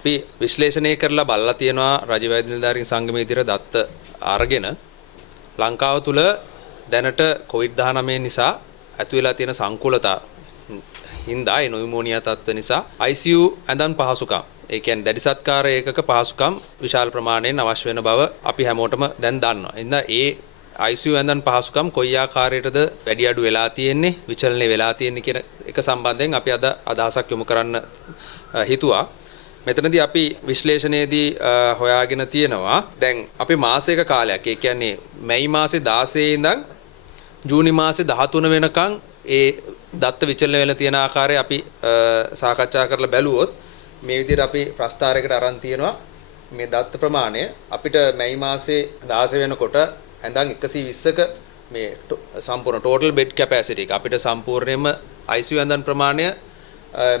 අපි විශ්ලේෂණය කරලා බලලා තියෙනවා රජ වෛද්‍ය නිලධාරීන් සංගමයේ තිර දත්ත අරගෙන ලංකාව තුල දැනට COVID-19 නිසා ඇති වෙලා තියෙන සංකූලතා හින්දා ඒ නියුමෝනියා තත්ත්ව නිසා ICU ඇඳන් පහසුකම් ඒ කියන්නේ දැඩි සත්කාර ඒකක පහසුකම් විශාල ප්‍රමාණයෙන් අවශ්‍ය වෙන බව අපි හැමෝටම දැන් දන්නවා. එහෙනම් ඒ ICU ඇඳන් පහසුකම් කොයි ආකාරයටද වැඩි අඩු වෙලා තියෙන්නේ විචලනය වෙලා තියෙන්නේ කියන එක සම්බන්ධයෙන් අපි අද අදහසක් යොමු කරන්න හිතුවා. මෙතනදී අපි විශ්ලේෂණයේදී හොයාගෙන තියෙනවා දැන් අපි මාසයක කාලයක් ඒ කියන්නේ මැයි මාසේ 16 ඉඳන් ජූනි මාසේ 13 වෙනකන් ඒ දත්ත විචලන වෙලා තියෙන ආකාරය අපි සාකච්ඡා කරලා බැලුවොත් මේ විදිහට අපි ප්‍රස්ථාරයකට අරන් තියෙනවා මේ දත්ත ප්‍රමාණය අපිට මැයි මාසේ 16 වෙනකොට ඇඳන් 120ක මේ සම්පූර්ණ total bed capacity එක අපිට සම්පූර්ණයෙන්ම ICU ඇඳන් ප්‍රමාණය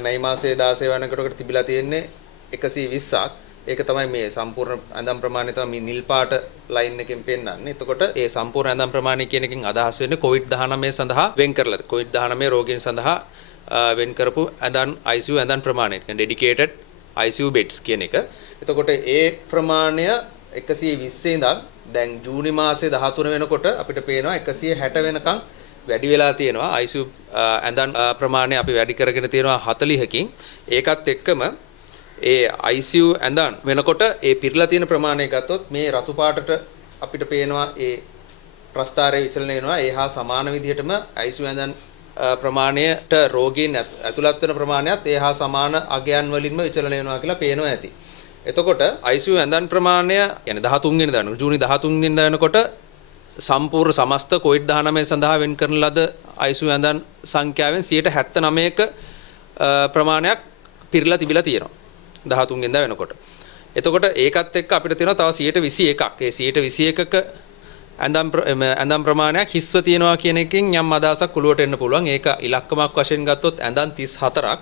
මැයි මාසේ 16 වෙනකොට තිබිලා තියෙන්නේ 120ක්. ඒක තමයි මේ සම්පූර්ණ ඇඳන් ප්‍රමාණය තමයි මේ නිල් පාට ලයින් එකෙන් පෙන්නන්නේ. එතකොට ඒ සම්පූර්ණ ඇඳන් ප්‍රමාණය කියන එකෙන් අදහස් වෙන්නේ COVID-19 සඳහා වෙන් කරලා COVID-19 රෝගීන් සඳහා වෙන් කරපු ඇඳන් ICU ඇඳන් ප්‍රමාණය. කියන්නේ dedicated ICU beds කියන එක. එතකොට ඒ ප්‍රමාණය 120 ඉඳන් දැන් ජූනි මාසේ 13 වෙනකොට අපිට පේනවා 160 වෙනකන් වැඩි වෙලා තියෙනවා. ICU ඇඳන් ප්‍රමාණය අපි වැඩි කරගෙන තියෙනවා 40කින්. ඒකත් එක්කම ඒ ICU ඇඳන් වෙනකොට ඒ පිරලා තියෙන ප්‍රමාණය ගත්තොත් මේ රතු පාටට අපිට පේනවා ඒ ප්‍රස්ථාරයේ විචලනය වෙනවා. ඒ හා සමාන විදිහටම ICU ඇඳන් ප්‍රමාණයට රෝගීන් ඇතුළත් වෙන ප්‍රමාණයත් ඒ හා සමාන අගයන් වලින්ම විචලනය වෙනවා කියලා පේනවා ඇති. එතකොට ICU ඇඳන් ප්‍රමාණය يعني 13 වෙනිදා වෙනකොට ජූනි 13 වෙනිදා වෙනකොට සම්පූර්ණ සමස්ත COVID-19 සඳහා වෙන් කරන ලද ICU ඇඳන් සංඛ්‍යාවෙන් 79ක ප්‍රමාණයක් පිරලා තිබිලා තියෙනවා 13 වෙනිදා වෙනකොට. එතකොට ඒකත් එක්ක අපිට තියෙනවා තව 121ක්. ඒ 121ක ඇඳන් ප්‍රමාණයක් හිස්ව තියෙනවා කියන එකෙන් යම් අදහසක් ඔලුවට එන්න පුළුවන්. ඒක ඉලක්කමක් වශයෙන් ගත්තොත් ඇඳන් 34ක්.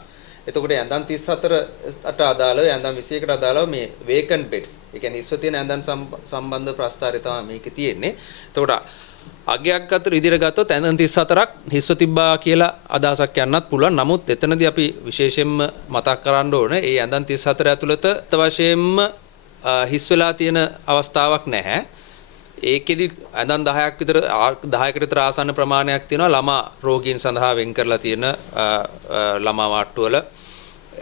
එතකොට ඇඳන් 34ට අදාළව ඇඳන් 21කට අදාළව මේ vacant beds. ඒ කියන්නේ හිස්ව තියෙන ඇඳන් සම්බන්ධ ප්‍රස්ථාරය තමයි මේකේ තියෙන්නේ. එතකොට අගයක් අතර ඉදිරියට ගත්තොත් ඇඳන් 34ක් හිස්ව තිබ්බා කියලා අදහසක් යන්නත් පුළුවන්. නමුත් එතනදී අපි විශේෂයෙන්ම මතක් කරන්න ඕනේ ඒ ඇඳන් 34 ඇතුළත වශයෙන්ම හිස් වෙලා තියෙන අවස්ථාවක් නැහැ. ඒකෙදි ඇඳන් 10ක් විතර 10කට විතර ආසන්න ප්‍රමාණයක් තියෙනවා ළමා රෝගීන් සඳහා වෙන් කරලා තියෙන ළමා වාට්ටුවල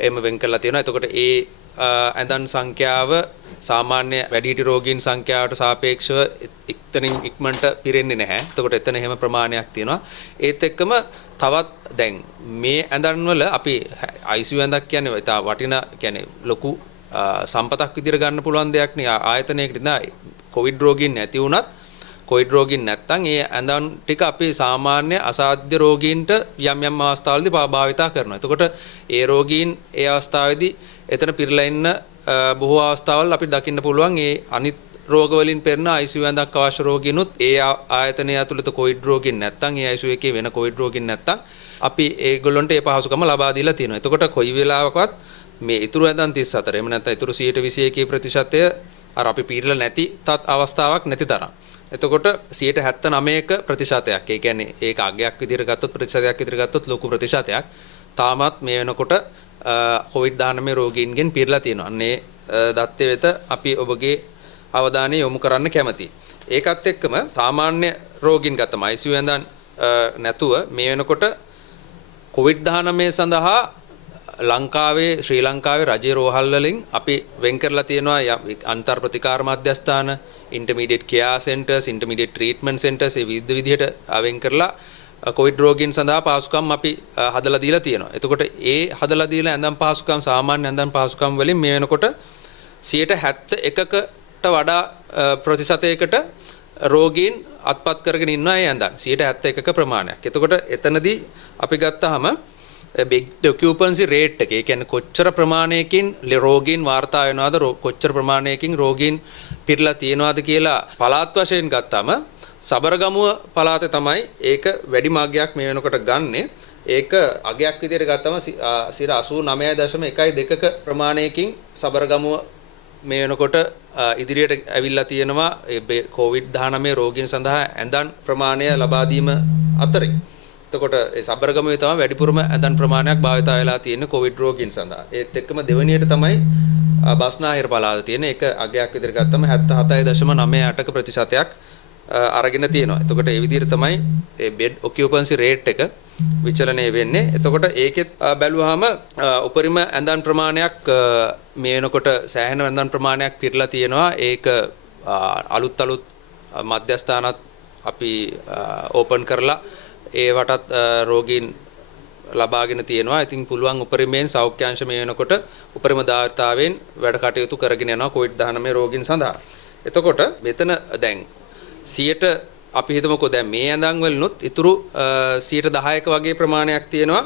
එම වෙන් කරලා තියෙනවා. එතකොට ඒ ඇඳන් සංඛ්‍යාව සාමාන්‍ය වැඩිහිටි රෝගීන් සංඛ්‍යාවට සාපේක්ෂව එක්තනින් ඉක්මනට පිරෙන්නේ නැහැ. එතකොට එතන එහෙම ප්‍රමාණයක් තියෙනවා. ඒත් එක්කම තවත් දැන් මේ ඇඳන් වල අපි ICU ඇඳක් කියන්නේ ඉතා වටිනා කියන්නේ ලොකු සම්පතක් විදිහට ගන්න පුළුවන් දෙයක් නේ ආයතනයකට නා COVID රෝගීන් නැති වුණත් COVID රෝගීන් නැත්තම් ඒ ඇඳන් ටික අපි සාමාන්‍ය අසාධ්‍ය රෝගීන්ට යම් යම් අවස්ථාවලදී භාවිතා කරනවා. එතකොට ඒ රෝගීන් ඒ අවස්ථාවේදී එතන පිරලා ඉන්න බොහෝ අවස්ථාවල් අපිට දකින්න පුළුවන් ඒ අනිත් රෝග වලින් පෙරන ICU ඇඳක් අවශ්‍ය රෝගීනුත් ඒ ආයතනය ඇතුළත COVID රෝගීන් නැත්තම් ඒ ICU එකේ වෙන COVID රෝගීන් නැත්තම් අපි ඒගොල්ලන්ට ඒ පහසුකම ලබා දීලා තියෙනවා. එතකොට කොයි වෙලාවකවත් මේ ඉතුරු ඇඳන් 34 එහෙම නැත්නම් ඉතුරු 121% අර අපි පීරලා නැති තත් අවස්ථාවක් නැති තරම්. එතකොට 79ක ප්‍රතිශතයක්. ඒ කියන්නේ ඒක අගයක් විදිහට ගත්තොත් ප්‍රතිශතයක් විදිහට ගත්තොත් ලොකු ප්‍රතිශතයක්. තාමත් මේ වෙනකොට COVID-19 රෝගීන්ගෙන් පීරලා තියෙනවා. අන්නේ දත්තය වෙත අපි ඔබගේ අවධානය යොමු කරන්න කැමතියි. ඒකත් එක්කම සාමාන්‍ය රෝගීන් ගත්තම ICU ඇඳන් නැතුව මේ වෙනකොට COVID-19 සඳහා ලංකාවේ ශ්‍රී ලංකාවේ රජයේ රෝහල් වලින් අපි වෙන් කරලා තියෙනවා අන්තර් ප්‍රතිකාර මධ්‍යස්ථාන intermediate care centers intermediate treatment centers ඒ විදිහට වෙන් කරලා COVID රෝගීන් සඳහා පහසුකම් අපි හදලා දීලා තියෙනවා. එතකොට ඒ හදලා දීලා ඇඳන් පහසුකම් සාමාන්‍ය ඇඳන් පහසුකම් වලින් මේ වෙනකොට 71කට වඩා ප්‍රතිශතයකට රෝගීන් අත්පත් කරගෙන ඉන්නවා ඒ ඇඳන් 71ක ප්‍රමාණයක්. එතකොට එතනදී අපි ගත්තාම big occupancy rate එක. ඒ කියන්නේ කොච්චර ප්‍රමාණයකින් රෝගීන් වාර්තා වෙනවද කොච්චර ප්‍රමාණයකින් රෝගීන් පිරලා තියෙනවද කියලා පළාත් වශයෙන් ගත්තාම සබරගමුව පළාතේ තමයි ඒක වැඩිම අගයක් මේ වෙනකොට ගන්නෙ. ඒක අගයක් විදිහට ගත්තම 89.12ක ප්‍රමාණයකින් සබරගමුව මේ වෙනකොට ඉදිරියට ඇවිල්ලා තියෙනවා COVID-19 රෝගීන් සඳහා ඇඳන් ප්‍රමාණය ලබා දීම අතරින්. එතකොට ඒ සබරගමුවේ තමයි වැඩිපුරම ඇඳන් ප්‍රමාණයක් භාවිතා වෙලා තියෙන්නේ COVID රෝගීන් සඳහා. ඒත් එක්කම දෙවෙනියට තමයි බස්නාහිර පළාත තියෙන එක අගයක් විදිහට ගත්තම 77.98ක ප්‍රතිශතයක් අරගෙන තියෙනවා. එතකොට ඒ විදිහට තමයි ඒ බෙඩ් ඔකියුපන්සි රේට් එක විචලනය වෙන්නේ. එතකොට ඒකෙත් බැලුවාම උපරිම ඇඳන් ප්‍රමාණයක් මේ වෙනකොට සෑහෙන ඇඳන් ප්‍රමාණයක් පිරලා තියෙනවා. ඒක අලුත් මධ්‍යස්ථානත් අපි ඕපන් කරලා ඒවටත් රෝගීන් ලබාගෙන තියෙනවා. ඉතින් පුළුවන් උපරිමයෙන් සෞඛ්‍ය අංශ මේ වෙනකොට උපරිම ධාරිතාවෙන් වැඩ කටයුතු කරගෙන යනවා COVID-19 රෝගීන් සඳහා. එතකොට මෙතන දැන් 100ට අපි හිතමුකෝ දැන් මේ ඇඳන් වලිනුත් ඉතුරු 10%ක වගේ ප්‍රමාණයක් තියෙනවා.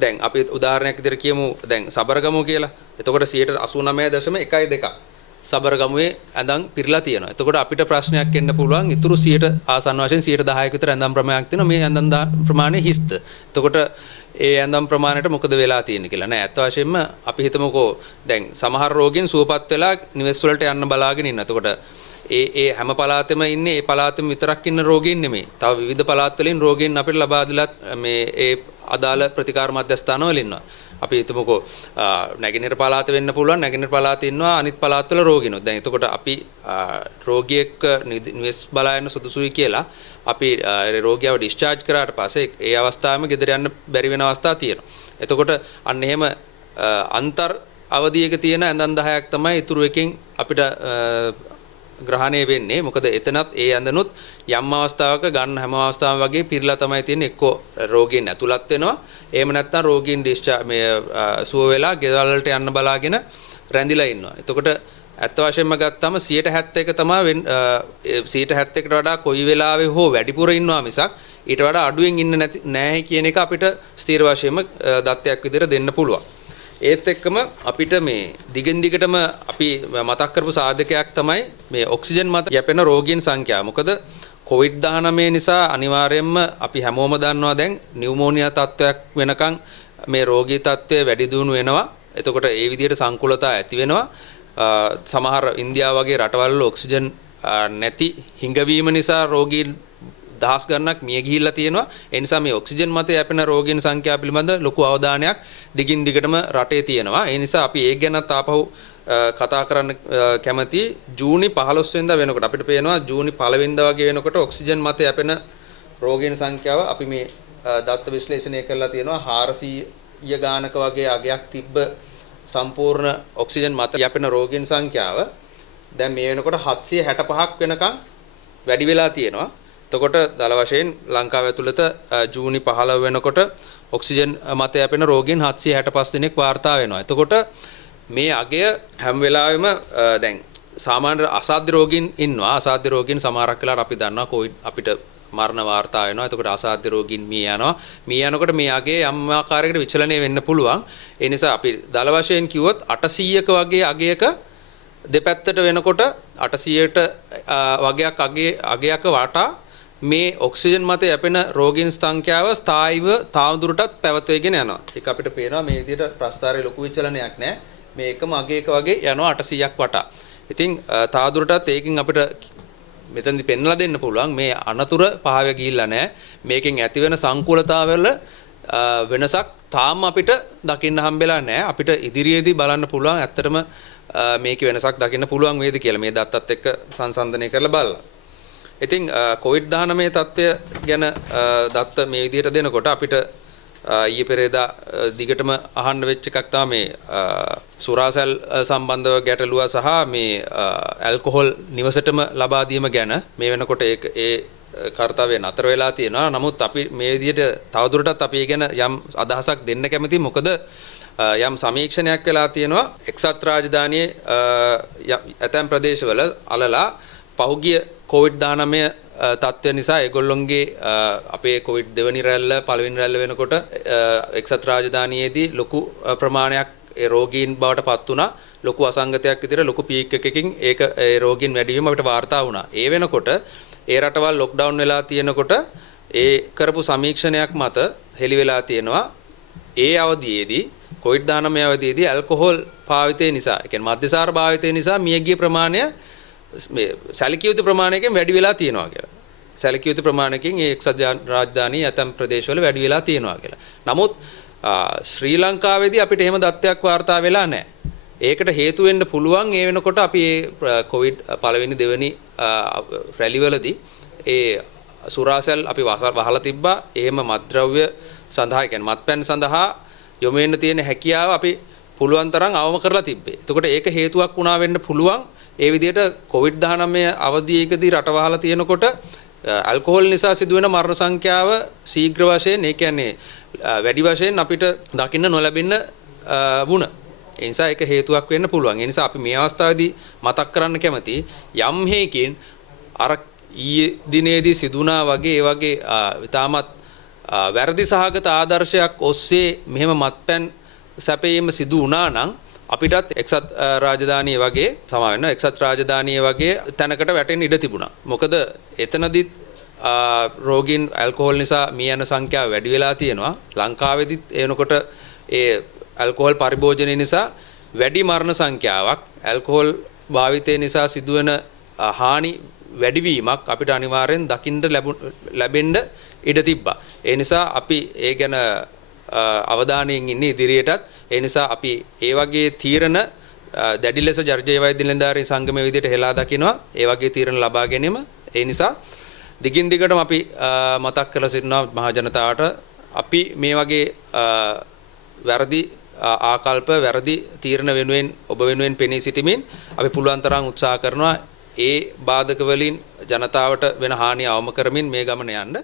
දැන් අපි උදාහරණයක් විදිහට කියමු දැන් සබරගමුව කියලා. එතකොට 89.12 සබරගමුවේ ඇඳන් පිරලා තියෙනවා. එතකොට අපිට ප්‍රශ්නයක් එන්න පුළුවන් ඉතුරු 100ට ආසන්න වශයෙන් 10%ක විතර ඇඳන් ප්‍රමාණයක් තියෙනවා. මේ ඇඳන් ප්‍රමාණය හිස්ත. එතකොට ඒ ඇඳන් ප්‍රමාණයට මොකද වෙලා තියෙන්නේ කියලා නෑ. අත් වශයෙන්ම අපි හිතමුකෝ දැන් සමහර රෝගීන් සුවපත් වෙලා නිවෙස් වලට යන්න බලාගෙන ඉන්න. එතකොට ඒ හැම පළාතෙම ඉන්නේ ඒ පළාතෙම විතරක් ඉන්න රෝගීන් නෙමෙයි. තව විවිධ පළාත් වලින් රෝගීන් අපිට ලබා දීලා මේ ඒ අදාළ ප්‍රතිකාර මධ්‍යස්ථාන වල ඉන්නවා. අපි හිතමුකෝ නැගෙනහිර පළාත වෙන්න පුළුවන්. නැගෙනහිර පළාතේ ඉන්නවා අනිත් පළාත් වල රෝගීනොත්. දැන් එතකොට අපි රෝගියෙක් නිවෙස් බලා යන්න සුදුසුයි කියලා අපි රෝගියාව ඩිස්චාර්ජ් කරාට පස්සේ ඒ අවස්ථාවෙම ගෙදර යන්න බැරි වෙන අවස්ථා තියෙනවා. එතකොට අන්න එහෙම අන්තර් අවධියක තියෙන ඇඳන් 10ක් තමයි ඉතුරු එකෙන් අපිට ග්‍රහණය වෙන්නේ. මොකද එතනත් ඒ ඇඳනුත් යම් අවස්ථාවක ගන්න හැම අවස්ථාවම වගේ පිරලා තමයි තියෙන්නේ. එක්කෝ රෝගීන් ඇතුළත් වෙනවා. එහෙම නැත්නම් රෝගීන් සුව වෙලා ගෙදර වලට යන්න බලාගෙන රැඳිලා ඉන්නවා. එතකොට ඇත්ත වශයෙන්ම ගත්තම 71 තමයි 71කට වඩා කොයි වෙලාවෙ හෝ වැඩිපුර ඉන්නවා මිසක් ඊට වඩා අඩුවෙන් ඉන්න නැහැ කියන එක අපිට ස්ථිර වශයෙන්ම දත්තයක් විදිහට දෙන්න පුළුවන්. ඒත් එක්කම අපිට මේ දිගින් දිගටම අපි මතක් කරපු සාධකයක් තමයි මේ ඔක්සිජන් මත යැපෙන රෝගීන් සංඛ්‍යාව. මොකද COVID-19 නිසා අනිවාර්යයෙන්ම අපි හැමෝම දන්නවා දැන් නියුමෝනියා තත්ත්වයක් වෙනකන් මේ රෝගී තත්ත්වය වැඩි දියුණු වෙනවා. එතකොට ඒ විදිහට සංකුලතා ඇති වෙනවා. සමහර ඉන්දියාව වගේ රටවල් වල ඔක්සිජන් නැති හිඟවීම නිසා රෝගීන් දහස් ගණනක් මිය ගිහිල්ලා තියෙනවා. ඒ නිසා මේ ඔක්සිජන් මත යැපෙන රෝගීන් සංඛ්‍යාව පිළිබඳ ලොකු අවධානයක් දිගින් දිගටම රටේ තියෙනවා. ඒ නිසා අපි ඒක ගැනත් ආපහු කතා කරන්න කැමති. ජූනි 15 වෙනිදා වෙනකොට අපිට පේනවා ජූනි 1 වෙනිදා වගේ වෙනකොට ඔක්සිජන් මත යැපෙන රෝගීන් සංඛ්‍යාව අපි මේ දත්ත විශ්ලේෂණය කරලා තියෙනවා 400 ගානක වගේ අගයක් තිබ්බ සම්පූර්ණ ඔක්සිජන් මත යැපෙන රෝගීන් සංඛ්‍යාව දැන් මේ වෙනකොට 765ක් වෙනකන් වැඩි වෙලා තියෙනවා. එතකොට දල වශයෙන් ලංකාව ඇතුළත ජූනි 15 වෙනකොට ඔක්සිජන් මත යැපෙන රෝගීන් 765 දෙනෙක් වාර්තා වෙනවා. එතකොට මේ අගය හැම වෙලාවෙම දැන් සාමාන්‍ය අසාධ්‍ය රෝගීන් ඉන්නවා. අසාධ්‍ය රෝගීන් සමහරක් වෙලාවට අපි දන්නවා කොවිඩ් අපිට මරණ වාර්තා වෙනවා. එතකොට අසාධ්‍ය රෝගීන් මිය යනවා. මිය යනකොට මේ අගය යම් ආකාරයකට විචලනය වෙන්න පුළුවන්. ඒ නිසා අපි දල වශයෙන් කිව්වොත් 800ක වගේ අගයක දෙපැත්තට වෙනකොට 800ට වගේක් අගයක වටා මේ ඔක්සිජන් මත යැපෙන රෝගීන් සංඛ්‍යාව ස්ථායීව තාවදුරටත් පැවතෙගෙන යනවා. ඒක අපිට පේනවා මේ විදිහට ප්‍රස්ථාරයේ ලොකු විචලනයක් නැහැ. මේ එකම අගයක වගේ යනවා 800ක් වටා. ඉතින් තාවදුරටත් ඒකෙන් අපිට මෙතනදි පෙන්වලා දෙන්න පුළුවන් මේ අනතුර පහව ගිහිල්ලා නැහැ. මේකෙන් ඇතිවෙන සංකූලතාවවල වෙනසක් තාම අපිට දකින්න හම්බෙලා නැහැ. අපිට ඉදිරියේදී බලන්න පුළුවන් ඇත්තටම මේකේ වෙනසක් දකින්න පුළුවන් වේද කියලා මේ දත්තත් එක්ක සංසන්දනය කරලා බලලා. ඉතින් COVID-19 තත්ත්වය ගැන දත්ත මේ විදිහට දෙනකොට අපිට ඊයේ පෙරේදා දිගටම අහන්න වෙච්ච එකක් තමයි මේ සුරාසැල් සම්බන්ධව ගැටලුව සහ මේ ඇල්කොහොල් නිවසටම ලබා දීම ගැන මේ වෙනකොට ඒ කාර්යය නතර වෙලා තියෙනවා. නමුත් අපි මේ විදිහට තවදුරටත් අපි ගැන යම් අදහසක් දෙන්න කැමතියි. මොකද යම් සමීක්ෂණයක් වෙලා තියෙනවා එක්සත් රාජධානියේ ඇතැම් ප්‍රදේශවල අලලා පහුගිය COVID-19 තත්ත්වය නිසා ඒගොල්ලොන්ගේ අපේ COVID දෙවනි රැල්ල පළවෙනි රැල්ල වෙනකොට එක්සත් රාජධානියේදී ලොකු ප්‍රමාණයක් ඒ රෝගීන් බවට පත් වුණා. ලොකු අසංගතයක් විතර ලොකු පීක් එකකින් ඒක ඒ රෝගීන් වැඩි වීම අපිට වාර්තා වුණා. ඒ වෙනකොට ඒ රටවල් ලොක්ඩවුන් වෙලා තියෙනකොට ඒ කරපු සමීක්ෂණයක් මත හෙළි වෙලා තියෙනවා ඒ අවධියේදී COVID-19 අවධියේදී ඇල්කොහොල් භාවිතය නිසා, ඒ කියන්නේ මද්යසාර භාවිතය නිසා මියගිය ප්‍රමාණය මේ සැලකිය යුතු ප්‍රමාණයකින් වැඩි වෙලා තියෙනවා කියලා. සැලකිය යුතු ප්‍රමාණයකින් ඒ එක්සත් රාජධානී ඇතම් ප්‍රදේශවල වැඩි වෙලා තියෙනවා කියලා. නමුත් ශ්‍රී ලංකාවේදී අපිට එහෙම දත්තයක් වාර්තා වෙලා නැහැ. ඒකට හේතු වෙන්න පුළුවන් ඒ වෙනකොට අපි ඒ කොවිඩ් පළවෙනි දෙවෙනි රැලිවලදී ඒ සුරාසල් අපි වහලා තිබ්බා. එහෙම මත්ද්‍රව්‍ය සඳහා කියන්නේ මත්පැන් සඳහා යොමු වෙන්න තියෙන හැකියාව අපි පුළුවන් තරම් අවම කරලා තිබ්බේ. එතකොට ඒක හේතුවක් වුණා වෙන්න පුළුවන්. ඒ විදිහට COVID-19 අවධියකදී රට වහලා තියෙනකොට ඇල්කොහොල් නිසා සිදුවෙන මරණ සංඛ්‍යාව ශීඝ්‍ර වශයෙන් ඒ කියන්නේ වැඩි වශයෙන් අපිට දකින්න නොලැබෙන්න වුණ. ඒ නිසා ඒක හේතුවක් වෙන්න පුළුවන්. ඒ නිසා අපි මේ අවස්ථාවේදී මතක් කරන්න කැමති යම් හේකින් අර ඊයේ දිනේදී සිදුනා වගේ ඒ වගේ ඉතාමත් වැරදි සහගත ආදර්ශයක් ඔස්සේ මෙහෙම මත්පැන් සැපයීම සිදු වුණා නම් අපිටත් එක්සත් රාජධානිය වගේ සමා වෙනවා එක්සත් රාජධානිය වගේ තැනකට වැටෙන්න ඉඩ තිබුණා. මොකද එතනදිත් රෝගීන් ඇල්කොහොල් නිසා මිය යන සංඛ්‍යාව වැඩි වෙලා තියෙනවා. ලංකාවේදීත් එනකොට ඒ ඇල්කොහොල් පරිභෝජනය නිසා වැඩි මරණ සංඛ්‍යාවක් ඇල්කොහොල් භාවිතය නිසා සිදුවෙන හානි වැඩිවීමක් අපිට අනිවාර්යෙන් දකින්න ලැබෙන්න ඉඩ තිබ්බා. ඒ නිසා අපි ඒ ගැන අවධානයෙන් ඉන්නේ ඉදිරියටත්. ඒ නිසා අපි ඒ වගේ තීරණ දැඩි ලෙස ජර්ජය වෛද්‍ය නිලධාරී සංගමයේ විදිහට හෙලා දකිනවා. ඒ වගේ තීරණ ලබා ගැනීම. ඒ නිසා දිගින් දිගටම අපි මතක් කරලා සිටිනවා මහ ජනතාවට අපි මේ වගේ වැරදි ආකල්ප වැරදි තීරණ වෙනුවෙන් ඔබ වෙනුවෙන් පෙනී සිටමින් අපි පුළුවන් තරම් උත්සාහ කරනවා ඒ බාධක වලින් ජනතාවට වෙන හානිය අවම කරමින් මේ ගමන යන්න.